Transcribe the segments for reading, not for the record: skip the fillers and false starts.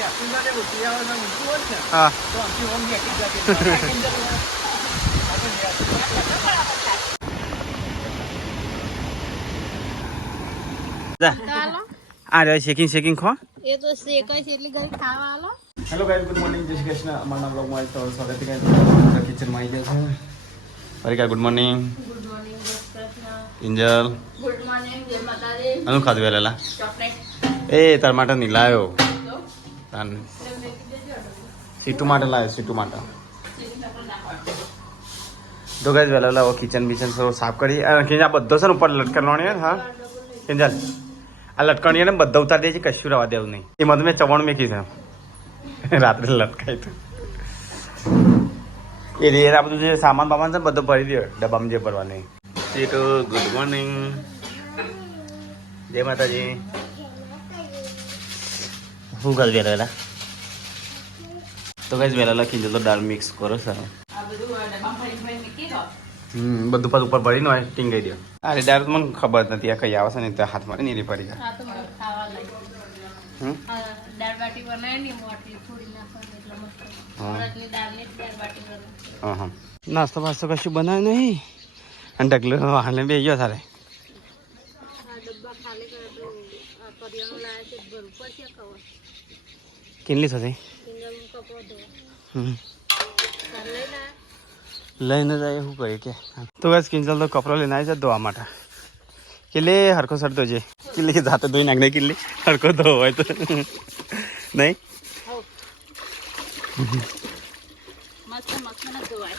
હા આ રહ્યો શેકિંગ ખો એ તો શેકાય છે એટલે ઘરે ખાવા આલો. હેલો ગાઈસ, ગુડ મોર્નિંગ, જય શ્રી કૃષ્ણ. અમારા બ્લોગમાં તમારું સ્વાગત છે. કિચનમાં આવી ગયા છે. Harika good morning. Good morning Krishna. ઇન્જલ ગુડ મોર્નિંગ જય માતાજી. આનું ખાધું વેલેલા ચોકલેટ એ તાર માટે નહીં લાવ્યો. સીટુ માટે લાવ્યો, સીટુ માટે. તો ગાઈસ વેલેલા કિચન બીચન સૌ સાફ કરી આ બધો છે ને ઉપર લટકણવાનો. હા કિંજલ આ લટકણીઓ ને બધા ઉતારી દે છે, કશું રવા દેવું નહીં. એમાં તો મેં ચવણ મેકી છે રાત્રે લટકાય તો એ રેર આ બધું જે સામાન બામાન છે બધું ભરી દે ડબ્બામાં જે ભરવાની. સીટુ ગુડ મોર્નિંગ, જય માતાજી. શું કરી વેલેલા તો ગાઈસ વેલેલા કિંજલ તો દાળ મિક્સ કરો સર. આ બધું ડબ્બામાં ભરી મૂકી દો. બધું પર ઉપર ભરીને હોય ટીંગાઈ દો. અરે દાળ તો મને ખબર જ નથી આ કઈ આવે છે ને ત્યાં હાથમાં નહીં પડી ગયા. આ તો મને ખાવા લાગી. દાળ બાટી બનાવી ને મોટી થોડી નાખવાની એટલે મસ્ત. અડદની દાળની દાળ બાટી બનાવી. હા નાસ્તો વાસ્તો કશું બનાવ્યું નહીં અને ઢગલો હાલે બે ગયો તારે. આ ડબ્બા ખાલી કરે તો આ કરિયાણું લાવે છે ભરવું પડશે ખબર. કેટલી થશે? કિંજલનું કપડો ધોવા. તાર લઈને આયા? લઈને જાય શું કરીએ કે તો બસ કિંજલ તો કપડો લઈને આવી જાય ધોવા માટે. કિલ્લી હરખો સરતો છે. કિલ્લી કે જાતે ધોઈ નાખ દે. કિલ્લી હરખો ધોવો હોય તો નહીં. મસ્ત મસ્ત ના ધોવાય.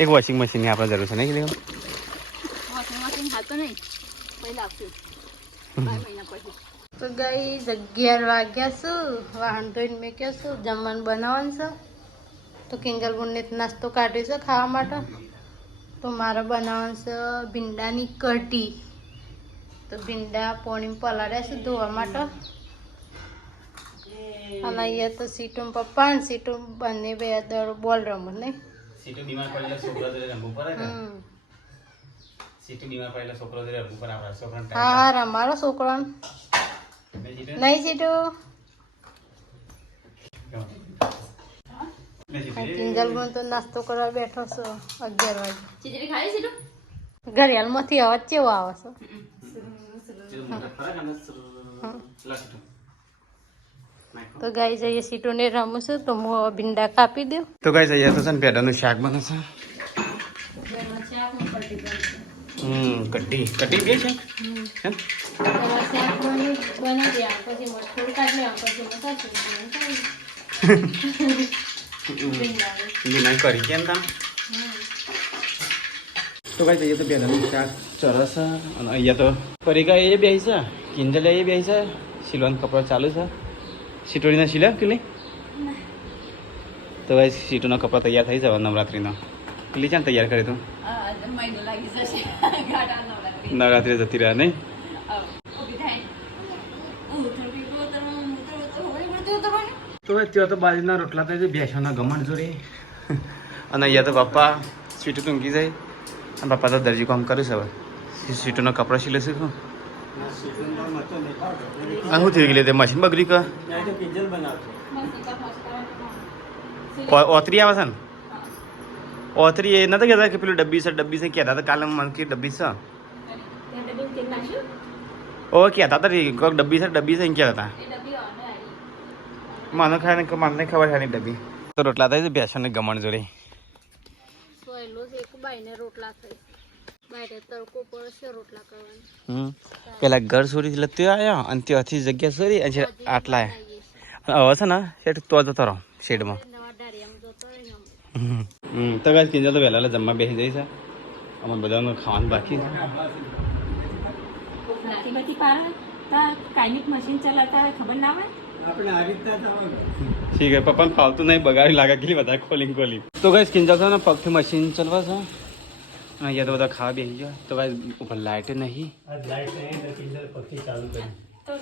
એક વોશિંગ મશીનની આપણે જરૂર છે નહીં કિલ્લી? વોશિંગ મશીન હાથો નહીં પહેલા આપશું 2 મહિના પછી. તો ગઈ 11 વાગ્યા છું. વાહન ધોઈને મેં કહું છું જમવાનું બનાવવાનું છે. તો કિંજલ ગુણને નાસ્તો કાઢ્યો છે ખાવા માટે. તો મારે બનાવવાનું છે ભીંડાની કઢી. તો ભીંડા પોણી પલાળ્યા છે ધોવા માટે. અને અહીંયા તો સીટું પપ્પા ને સીટું બંને બે દર બોલ રમત નહીં. સીટુ બીમાર પડેલા છોકરા જોડે રમવું પડે ને. સીટુ બીમાર પડેલા છોકરા જોડે રમવું પડે. આપણા છોકરાને હા રમારો છોકરાને નહીં સીટું. કિંજલ ગુણ તો નાસ્તો કરવા બેઠો છો 11 વાગે. ખીચડી ખાઈ સીટું? ઘડિયાળમાંથી અવાજ કેવો આવે છે? તો ગાઈ જઈએ સીટું ને રમું છું. તો હું હવે ભીંડા કાપી દઉં. તો ગાઈસ અહીંયા તો છે ને પેડાનું શાક બને છે. કઢી બે છે. શાક બનાવી દે પછી મઠું કાઢી લે પછી મસાલો કરી કેમ કામ. તો ગાઈસ અહીંયા તો પેડાનું શાક ચરસ છે. અને અહીંયા તો પરિકા એ બેસી છે, કિંજલ એ બેસી છે. સિલવાનું કપડો ચાલુ છે. સીટોડીના સિલ્યા કેટલી તો ભાઈ સીટોના કપડા તૈયાર થઈ જવા નવરાત્રીના. કેટલી ચાલ તૈયાર કરે તું? નવરાત્રી જતી રહ્યા નહીં? તો ત્યાં તો બાજરીના રોટલા થાય છે ભેંસોના ગમણ જોડે. અને અહીંયા તો પપ્પા સીટું ટૂંકી જાય અને પપ્પા તો દરજી કામ કરે છે. હવે સીટોના કપડા સિલે છે. શું થઈ ગયેલી તે મશીન બગડી કે ઓતરી આવે છે ને? ઓતરી એ નતા કહેતા કે પેલું ડબ્બી છે કહેતા હતા કાલે મને કે ડબ્બી છે. ઓ કહેતા હતા કોઈક ડબ્બી છે એમ કહેતા હતા. મને ખબર છે નહીં ડબ્બી. તો રોટલા થાય છે ભેંસોને ગમણ જોડે. પેલા ઘર છોડી એટલે ત્યાં આવ્યા અને ત્યાંથી જગ્યા છોડી અને આટલા હવે છે ને શેઠ તો જતો રહો શેડમાં. તો ગાઈસ કિંજલ તો વહેલા જમવા બેસી જાય છે. અમારે બધાનું ખાવાનું બાકી છે. ઠીક હે પપ્પાને ફાવતું નહીં બગાડી લાગે કેટલી બધા ખોલી. તો ગાઈસ કિંજલ છે ને પગથી મશીન ચલવા છે. અહીંયા તો બધા ખાવા બેસી ગયા. તો ગાઈસ ઉપર લાઇટ નહીં. તો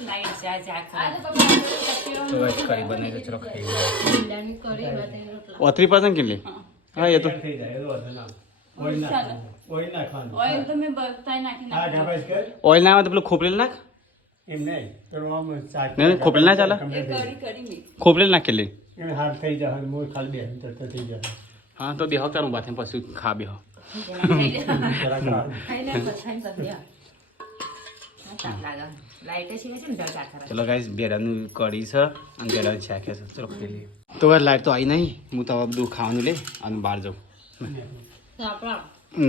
ગાઈસ કરી બનાવી તો ચલો ખાઈ ઓથરી પાછળ કેટલી? હા એ તો ઓઇલ ના આવે તો પેલું ખોપરેલ નાખ. એમ નહીં તો આમ શાક નહીં, ખોપરેલ ના ચાલે? ખોપરેલ નાખેલી એમ હાર થઈ જાય મોર ખાલી બે તો થઈ જાય હા તો બેહો તારું બાથે પછી ખા બેહો. જરાક રાહ. ચલો ગાઈસ બેરાનું કઢી છે અને બેરાનું શાક છે. ચલો ખાઈ લઈએ. તો હવે લાઈટ તો આવી નહીં, હું તો હવે બધું ખાવાનું લે અને બહાર જાઉં.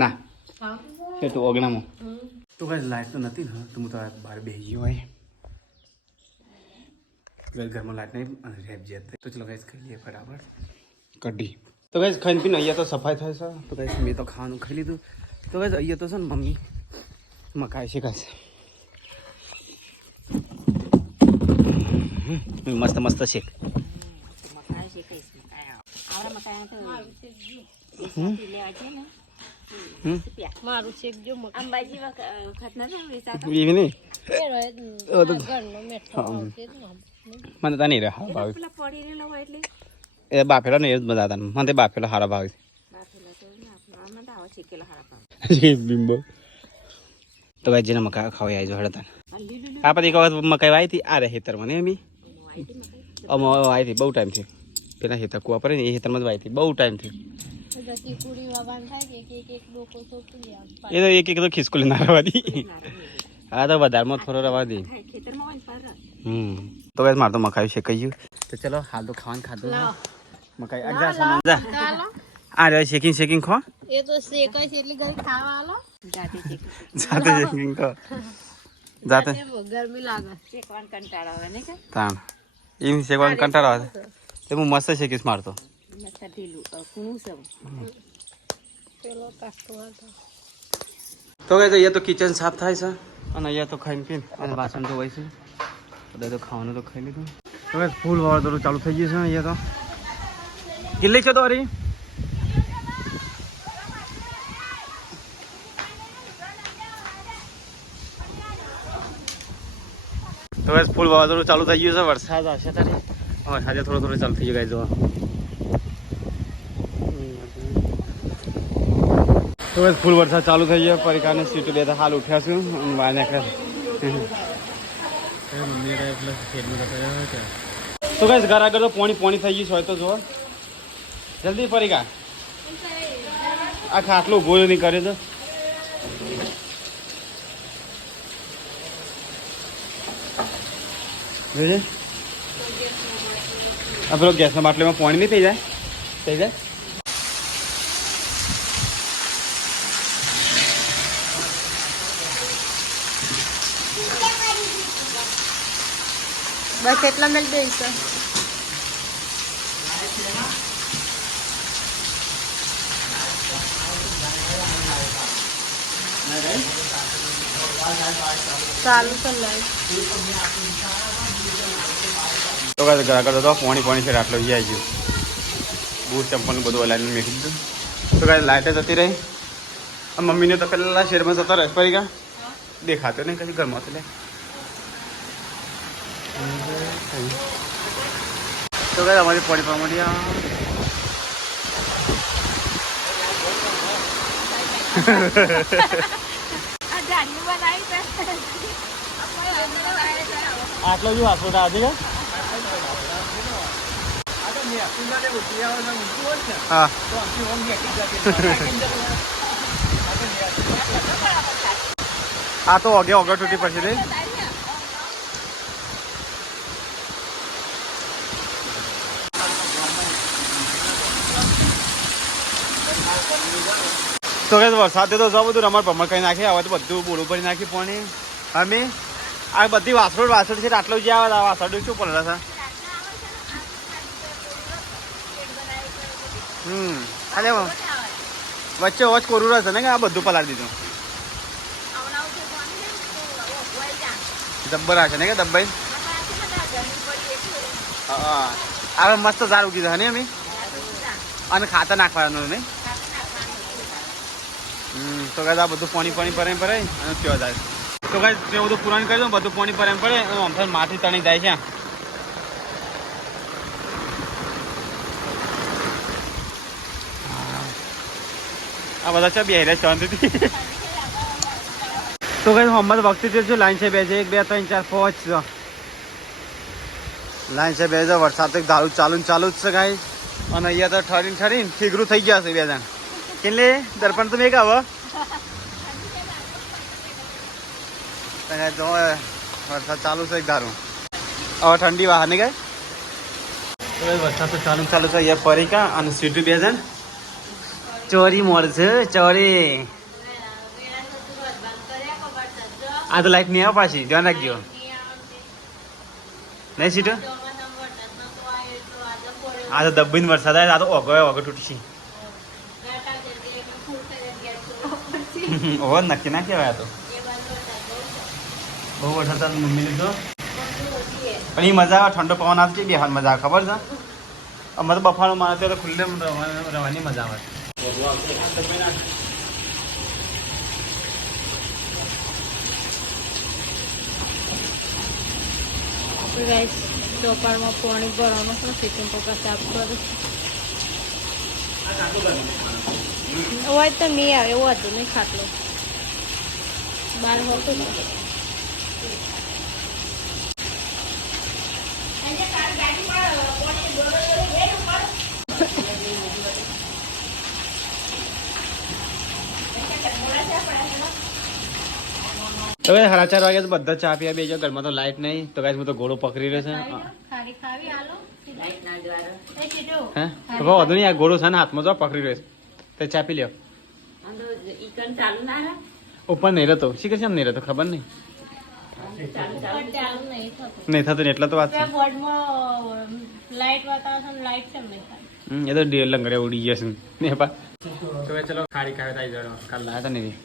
ના એ તો ઓગણામાં. તો ગાઈસ લાઈટ તો નથી ને તો હું તો બહાર બેસી ગયો હોય. ઘરમાં લાઈટ નહીં અને રેપ જે તો ચલો ગાઈસ ખાઈ લઈએ ફટાફટ કઢી. તો ગાઈસ ખાઈને પીને અહીંયા તો સફાઈ થાય છે. તો ગાઈસ મેં તો ખાવાનું ખાઈ લીધું. તો ગાઈસ અહીંયા તો છે ને મમ્મી મકાઈ શેકાય છે મસ્ત મસ્ત શેક. મારું શેક જો અંબાજી વખત ના એવી નહીં ઘરનો મેઠો આવશે જ ને. મને તા નહીં રહ્યા ભાવે પેલા પડી રહેલો હોય એટલે એ બાફેલા ને એ જ બધા હતા મને તે બાફેલા સારા ભાવે બાફેલા તો ના આમાં તો આવા શેકેલા હારા પાવ છે બિંબો. તો ભાઈ જેને મકાઈ ખાવા આવી જો હડતા આ લીલું આ પછી એક વખત મકાઈ વાવી હતી આ રે હેતરમાં ને એમી આવી હતી બહુ ટાઈમ થી પેલા હેતર કુવા પર ને એ હેતરમાં જ વાવી હતી બહુ ટાઈમ થી. પછી પૂરી વગાન થાય કે એક ડોકો સોપી લે આમ. એ તો એક તો ખિસકોલી ના રવા દી. હા તો વધારમાં થોડો રવા દી. ખેતરમાં હોય પર તો ભાઈ મારે તો મકાઈ શેકાઈ ગયું. તો ચલો હાલ તો ખાવાનું ખાધું મકાઈ અગજા સામાન જા ચાલો આ રે શેકિંગ ખો એ તો શેકાય છે એટલે ઘરે ખાવા આલો. જાતે શેક જાતે શેકિંગ ખો જાતે ગરમી લાગે. શેકવાન કંટાળો આવે ને કે તાણ એમ શેકવાનું કંટાળો આવે તો હું મસ્ત શેકીશ મારતો. મસ્ત ઢીલું કુણું સૌ પેલો કાસ્તો હતો. તો કહે અહીંયા તો કિચન સાફ થાય છે અને અહીંયા તો ખાઈને પીને અને વાસણ ધોવાય છે. બધા તો ખાવાનું તો ખાઈ લીધું. તો કહે ફૂલ વાવાઝોડું ચાલુ થઈ ગયું છે અહીંયા તો કેટલી છે તો અરે તો બસ ફૂલ વાવાઝોડું ચાલુ થઈ ગયું છે. વરસાદ આવશે તારે વરસાદે થોડો ચાલુ થઈ જાય જો. તો બસ ફૂલ વરસાદ ચાલુ થઈ ગયો. પરિકારને સીટ બે હાલ ઉઠ્યા છું અને બહાર નાખ્યા. તો કઈ ઘર આગળ તો પોણી થઈ ગયું હોય તો જો જલ્દી પરિકા આ ખાટલું ઉભો નહીં કરે તો આ પેલો ગેસના બાટલીમાં પાણી નહીં થઈ જાય બસ એટલા મેલ દઈશ. ચાલુ કર લાય. તો ઘર આગળ તો પાણી છે આટલો આવી ગયું. બૂટ ચંપલનું બધું લાઈન મેકી દીધું. તો કાંઈ લાઇટ જતી રહી. મમ્મીને તો પેલા શેરમાં જતો રહે ફરી ગયા દેખાતો નહીં કઈ ઘરમાં તો લે. તો કાંઈ અમારી પાણી પાણી આટલો જો આટલો આજે હા આ તો ઓગે તૂટી પડશે રે. તો કે વરસાદ તો જો બધું રમણ ભમણ કરી નાખી હવે તો બધું બોલું ભરી નાખી પાણી. અમે આ બધી વાસણ છે આટલું જે આવે વાસણ શું પડે છે. અરે વચ્ચે વચ કોરું રહેશે ને કે આ બધું પલાળી દીધું દબ્બર છે ને કે દબ્બાઈ હા હવે મસ્ત ઝાડ ઉગી જશે ને અમે અને ખાતર નાખવાનું નહીં. તો કાંઈ આ બધું પાણી ભરાય અને ત્યાં જાય. તો કાંઈ તે બધું પુરાણ કરી દઉં બધું પાણી ભરાય પડે આમ માટી તણી જાય છે. આ બધા છે બે શાંતિથી. તો તો કઈ હમણાં વખતે જો લાઈન છે બે છે 1 2 3 4 5 લાઈન છે બે વરસાદ તો ધારું ચાલુ જ છે ગાઈ અને અહીંયા તો ઠરીને ઠીકરું થઈ ગયા છે બે જણ કેટલે દર્પણ તો મેં આવો જો વરસાદ ચાલુ છે ધારું હવે ઠંડી વાહ ને ગાય વરસાદ તો ચાલુ છે અહીંયા પરીકા અને સીટું બે જણ ચોરી મળશે ચોરી આ તો લાઈટ નહીં આવે પાછી ધ્યાન રાખજો નહીં સીટું આ તો દબ્બીને વરસાદ આવે આ તો ઓગો તૂટશે ઓહો નક્કી ના કહેવાય તો બહુ વરસાદ મમ્મી લીધો પણ એ મજા આવે ઠંડો પવન આવશે બે હાલ મજા આવે ખબર છે અમારે તો બફારો મારે તો ખુલ્લે રહેવાની મજા આવે ગાઈસ ચોપાળમાં પાણી ભરવાનું પણ સિટિંગ પપ્પા સાફ કરું હોય તો નહીં આવે એવું હતું નહીં ખાટલો બહાર હોતું નથી તો ભાઈ 4:30 વાગે તો બધા ચા પીવા બેજો ઘરમાં તો લાઈટ નહીં તો ગાઈસ હું તો ઘોડો પકડી રહ્યો છે ખારી ખાવી હાલો લાઈટ ના દ્વારા એ સીધું હે તો કહો વધુ નહીં આ ઘોડો છે ને હાથમાં જો પકડી રહ્યો છે તો ચા પી લ્યો અંદર ઈકન ચાલુ ના રહે ઉપર નહીં રહેતો શી કેમ નહીં રહેતો ખબર નહીં ચાલુ ચાલુ પણ ચાલુ નહીં થતું નહીં થતું ને એટલા તો વાત છે બોર્ડમાં લાઈટ વાતાવરણ લાઈટ છે નહીં થાય એ તો ડેર લંગડે ઉડી ગયા છે ને પા તો ભાઈ ચલો ખાડી ખાવે તાઈ જડો કાલ લાયા હતા નહીં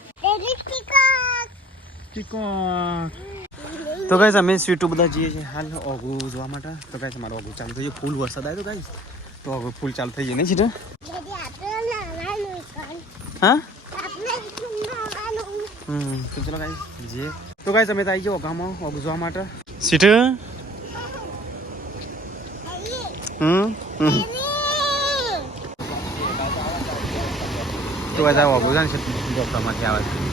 તો ગાઈસ અમે સ્વીટુ બધા જઈએ છીએ હાલ ઓગું જોવા માટે તો ગાઈસ અમારો ઓગું ચાલુ થઈ ગયું ફૂલ વરસાદ આવ્યો તો ગાઈસ તો ઓગું ફૂલ ચાલુ થઈ ગયું નહીં સીધું હા તો ચલો ગાઈસ જઈએ તો ગાઈસ અમે તો આવી ગયો ઓગામાં ઓગું જોવા માટે સીધું તો બધા ઓગું છે ને ડોક્ટરમાંથી આવે છે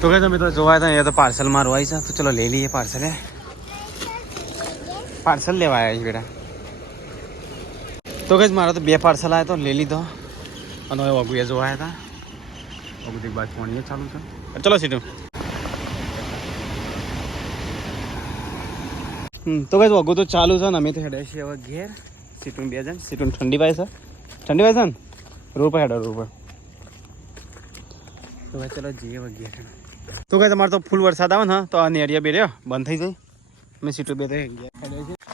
તો કઈ તમે તો જોવા હતા અહીંયા તો પાર્સલ મારવા આવી છે તો ચલો લઈ લઈએ પાર્સલ લેવા આવ્યા છે બેટા તો કઈ મારા તો 2 પાર્સલ આવ્યા તો લઈ લીધો અને હવે વગુયા જોવા આવ્યા હતા વગુથી બાદ ફોન ચાલુ છે ચલો સીધું તો કઈ વગુ તો ચાલુ છે ને અમે તો હેડે છીએ હવે ઘેર સીટું 2 જણ સીટું ઠંડી પાય છે ને રોડ પર હેડો રોડ પર તો ભાઈ ચલો જઈએ હવે ઘેર તો કઈ તમારે તો ફૂલ વરસાદ આવે ને તો આ નેરિયા બે રહ્યો બંધ થઈ જાય મેં સીટો બે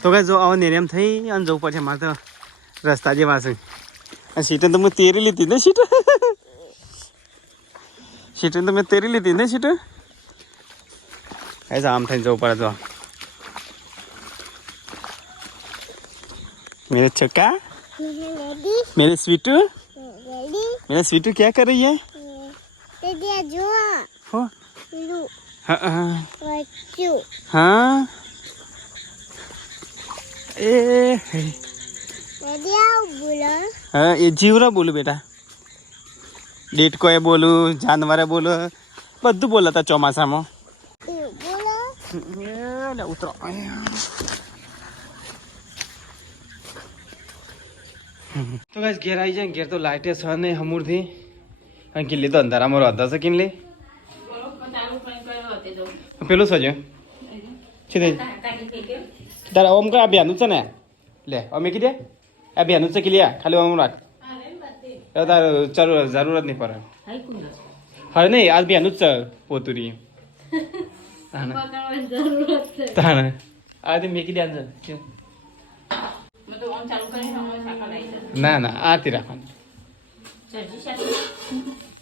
તો કઈ જો આવા નેરિયામ થઈ અને જવું પડશે મારે તો રસ્તા જેવા છે અને સીટો તો મેં તેરી લીધી ને સીટો તો મેં તેરી લીધી ને સીટો ऐसा आम थी जવું પડે तो मेरे चक्का मेरे स्वीटू मेरा स्वीटू क्या कर रही है हो हाँ हाँ हाँ ए हाँ ये जीवरा बोलू बेटा डेट को ये बोलू जानवर बोलू બધું બોલતા ચોમાસામાં ઉતરો તો ગાઈસ ઘેર આવી જાય ઘેર તો લાઈટે છે ને હમુર થી અને કિલ્લી તો અંધારામાં રોધા છે કિલ્લી પેલું સજે છે તે તારા ઓમ કા અભિયાન છે ને લે અમે કીધે અભિયાન છે કિલ્લી ખાલી ઓમ રાખ તાર જરૂરત નહીં પડે હા નહીં આજ બી અનુજ પોતુરી તાણે આ મેકી દે ના ના આરતી રાખવાની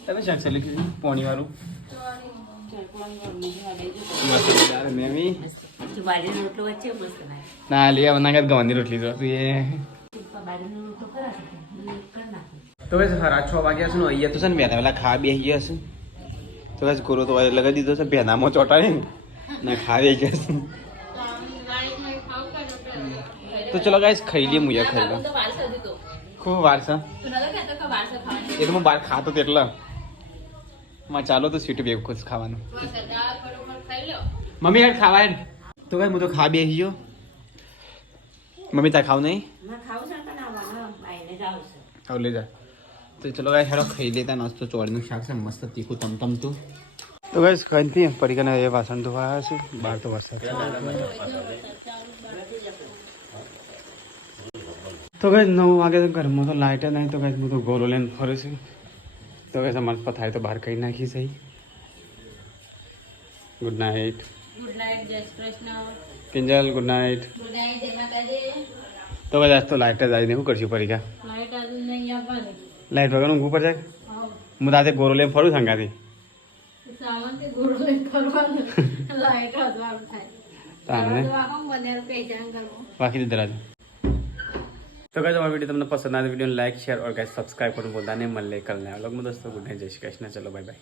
તમે શાક લીધું પોણી વાળું મેમી જો બાજરીનો રોટલો વચ્ચે મસ્ત લાગે. ના લે ના કાંઈ ગવાની રોટલી તો તું એ બાજરીનો રોટલો ખરા છે એ કરી નાખો. તો બસ સાડા 6 વાગ્યા છે ને અહીંયા તો છે ને બેઠા પેલા ખાવા બેસી ગયા છે તો બસ કોરો તો લગાવી દીધો છે ભેનામાં ચોટાડી ને ખાવી ગયા છે તો ચલો ગાઈસ ખાઈ લઈએ મુયા ખાઈ લો તો વારસો દીધો. ખૂબ વાર છે તું નતો કહેતો કે વારસો ખાવાની? એ તો હું બહાર ખાતો તો એટલા માં ચાલો તો સ્વીટ બેગ ખુશ ખાવાનું મમ્મી યાર ખાવા યાર તો ભાઈ હું તો ખા બેસી ગયો મમ્મી તાર ખાવ નહીં ના ખાવું છે કે ના આવવાનું? બાઈને જાવ છે. આવ લઈ જા તો ચલો ગાઈસ હેડો ખાઈ લેતા નાસ્તો ચોળીનું શાક છે મસ્ત તીખું તમતમતું તો ગાઈસ ખાઈ નથી પડીકાના એ વાસણ ધોવા છે બહાર તો વરસાદ છે તો ગાઈસ 9 વાગે તો ઘરમાં તો લાઇટ નહીં તો ગાઈસ હું તો ગોરો લઈને ફરું છું તો ગાઈસ અમારે પથારી તો બહાર કરી નાખી સહી ગુડ નાઇટ ગુડ નાઇટ જય Shri Krishna Kinjal good night good night જય માતાજી તો ગાઈસ આજ તો લાઇટ જ આવીને શું કરશું પરીક્ષા લાઈટ આજે નહીં આવવાની લાઇટ વગર ઊંઘવું પડશે હું તાતે ગોરો લઈને ફરું સંગાથી સાવનથી ગુરુ લઈને કરવાનું લાઈટ વધવાનું થાય તાને વાગમ બનેલું કઈ જાણ કરવું બાકી દીધા રાજુ तो गाइस हमारा वीडियो तुमने पसंद आया वीडियो लाइक शेयर और गाइस सब्सक्राइब करना बोलता नहीं मन ले कल नया व्लॉग में दोस्तों गुड नाइट जय श्री कृष्ण चलो बाय बाय।